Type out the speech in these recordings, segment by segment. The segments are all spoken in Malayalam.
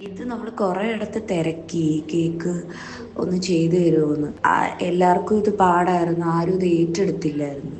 ഇത് നമ്മൾ കുറേ ഇടത്ത് തിരക്കി കേക്ക്. ഒന്ന് ചെയ്തു തരുമോന്ന്. എല്ലാവർക്കും ഇത് പാടായിരുന്നു. ആരും ഇത് ഏറ്റെടുത്തില്ലായിരുന്നു.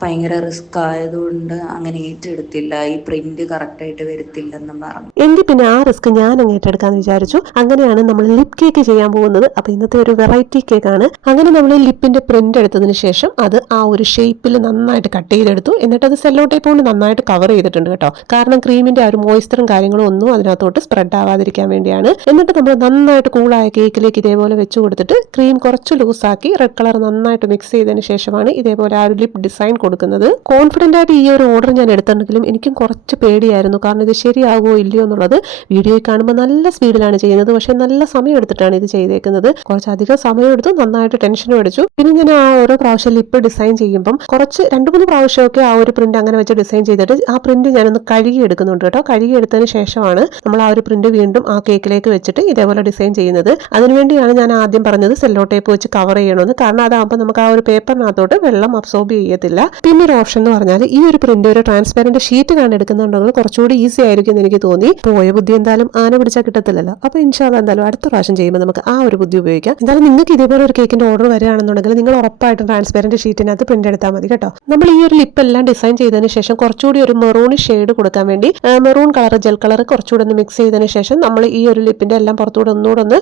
ഭയങ്കര റിസ്ക് ആയതുകൊണ്ട് അങ്ങനെ ഏറ്റെടുത്തില്ല. ഈ പ്രിന്റ് കറക്റ്റ് ആയിട്ട് വരത്തില്ലെന്നും പറഞ്ഞു. എങ്കിൽ പിന്നെ ആ റിസ്ക് ഞാൻ അങ്ങ് ഏറ്റെടുക്കാന്ന് വിചാരിച്ചു. അങ്ങനെയാണ് നമ്മൾ ലിപ് കേക്ക് ചെയ്യാൻ പോകുന്നത്. അപ്പൊ ഇന്നത്തെ ഒരു വെറൈറ്റി കേക്കാണ്. അങ്ങനെ നമ്മൾ ലിപ്പിന്റെ പ്രിന്റ് എടുത്തതിന് ശേഷം അത് ആ ഒരു ഷേപ്പിൽ നന്നായിട്ട് കട്ട് ചെയ്തെടുത്തു. എന്നിട്ട് അത് സെല്ലോ ടേപ്പ് കൊണ്ട് നന്നായിട്ട് കവർ ചെയ്തിട്ടുണ്ട് കേട്ടോ. കാരണം ക്രീമിന്റെ ആ ഒരു മോയ്സ്ചറും കാര്യങ്ങളും ഒന്നും അതിനകത്തോട്ട് സ്പ്രെഡ് ആവാതിരിക്കാൻ വേണ്ടിയാണ്. എന്നിട്ട് നമ്മൾ നന്നായിട്ട് കൂളായ കേക്കിലേക്ക് ഇതേപോലെ വെച്ച് കൊടുത്തിട്ട് ക്രീം കുറച്ച് ലൂസാക്കി റെഡ് കളർ നന്നായിട്ട് മിക്സ് ചെയ്തതിന് ശേഷമാണ് ഇതേപോലെ ആ ഒരു ലിപ് ഡിസൈൻ കൊടുക്കുന്നത്. കോൺഫിഡന്റ് ആയിട്ട് ഈ ഒരു ഓർഡർ ഞാൻ എടുത്തിട്ടുണ്ടെങ്കിലും എനിക്കും കുറച്ച് പേടിയായിരുന്നു. കാരണം ഇത് ശരിയാകുമോ ഇല്ലയോ എന്നുള്ളത് വീഡിയോയിൽ കാണുമ്പോൾ നല്ല സ്പീഡിലാണ് ചെയ്യുന്നത്. പക്ഷേ നല്ല സമയം എടുത്തിട്ടാണ് ഇത് ചെയ്തേക്കുന്നത്. കുറച്ചധികം സമയം എടുത്തു നന്നായിട്ട് ടെൻഷനും അടിച്ചു. പിന്നെ ഞാൻ ആ ഓരോ പ്രാവശ്യം ലിപ്പ് ഡിസൈൻ ചെയ്യുമ്പം കുറച്ച് രണ്ട് മൂന്ന് പ്രാവശ്യമൊക്കെ ആ ഒരു പ്രിന്റ് അങ്ങനെ വെച്ച് ഡിസൈൻ ചെയ്തിട്ട് ആ പ്രിന്റ് ഞാനൊന്ന് കഴുകി എടുക്കുന്നുണ്ട് കേട്ടോ. കഴുകി എടുത്തതിന് ശേഷമാണ് നമ്മൾ ആ ഒരു പ്രിന്റ് വീണ്ടും ആ കേക്കിലേക്ക് വെച്ചിട്ട് ഇതേപോലെ ഡിസൈൻ ചെയ്യുന്നത്. അതിനുവേണ്ടിയാണ് ഞാൻ ആദ്യം പറഞ്ഞത് സെല്ലോ ടേപ്പ് വെച്ച് കവർ ചെയ്യണമെന്ന്. കാരണം അതാകുമ്പോൾ നമുക്ക് ആ ഒരു പേപ്പറിനകത്തോട്ട് വെള്ളം അബ്സോർബ് ചെയ്യത്തില്ല. പിന്നെ ഒരു ഓപ്ഷൻ എന്ന് പറഞ്ഞാൽ ഈ ഒരു പ്രിന്റ് ഒരു ട്രാൻസ്പെറന്റ് ഷീറ്റിലാണ് എടുക്കുന്നുണ്ടെങ്കിൽ കുറച്ചുകൂടി ഈസി ആയിരിക്കും എന്ന് എനിക്ക് തോന്നി. പോയ ബുദ്ധി എന്തായാലും ആന പിടിച്ചാൽ കിട്ടത്തില്ലല്ലോ. അപ്പൊ ഇൻഷാല്ല എന്തായാലും അടുത്ത പ്രാവശ്യം ചെയ്യുമ്പോൾ നമുക്ക് ആ ഒരു ബുദ്ധി ഉപയോഗിക്കാം. എന്തായാലും നിങ്ങൾക്ക് ഇതേപോലെ ഒരു കേക്കിന്റെ ഓർഡർ വരികയാണെന്നുണ്ടെങ്കിൽ നിങ്ങൾ ഉറപ്പായിട്ടും ട്രാൻസ്പെറന്റ് ഷീറ്റിനകത്ത് പ്രിന്റ് എടുത്താൽ മതി കേട്ടോ. നമ്മൾ ഈ ഒരു ലിപ്പ് എല്ലാം ഡിസൈൻ ചെയ്തതിന് ശേഷം കുറച്ചുകൂടി ഒരു മെറൂണി ഷെയ്ഡ് കൊടുക്കാൻ വേണ്ടി മെറൂൺ കളർ ജെൽ കളർ കുറച്ചുകൂടി ഒന്ന് മിക്സ് ചെയ്തതിന് ശേഷം നമ്മൾ ഈ ഒരു ലിപ്പിന്റെ എല്ലാം പുറത്തുകൂടെ ഒന്നുകൂടെ ഒന്ന്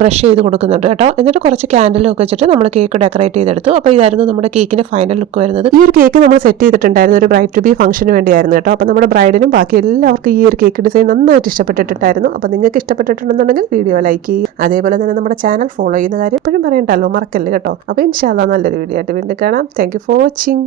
ബ്രഷ് ചെയ്ത് കൊടുക്കുന്നുണ്ട് കേട്ടോ. എന്നിട്ട് കുറച്ച് ക്യാൻഡലും ഒക്കെ വെച്ചിട്ട് നമ്മൾ കേക്ക് ഡെക്കറേറ്റ് ചെയ്തെടുത്തു. അപ്പോൾ ഇതായിരുന്നു നമ്മുടെ കേക്കിന്റെ ഫൈനൽ ലുക്ക് വരുന്നത്. ഈ ഒരു കേക്ക് നമ്മൾ സെറ്റ് ചെയ്തിട്ടുണ്ടായിരുന്നു ഒരു ബ്രൈറ്റ് ടു ബി ഫംഗ്ഷന് വേണ്ടിയായിരുന്നു കേട്ടോ. അപ്പോൾ നമ്മുടെ ബ്രൈഡിനും ബാക്കി എല്ലാവർക്കും ഈ ഒരു കേക്ക് ഡിസൈൻ നന്നായിട്ട് ഇഷ്ടപ്പെട്ടിട്ടുണ്ടായിരുന്നു. അപ്പോൾ നിങ്ങൾക്ക് ഇഷ്ടപ്പെട്ടിട്ടുണ്ടെന്നുണ്ടെങ്കിൽ വീഡിയോ ലൈക്ക് ചെയ്യുക. അതേപോലെ തന്നെ നമ്മുടെ ചാനൽ ഫോളോ ചെയ്യുന്ന കാര്യം എപ്പോഴും പറയണ്ടല്ലോ. മറക്കല്ലേ കേട്ടോ. അപ്പോൾ ഇൻഷാല്ല നല്ലൊരു വീഡിയോ ആയിട്ട് വീണ്ടും കാണാം. Thank for watching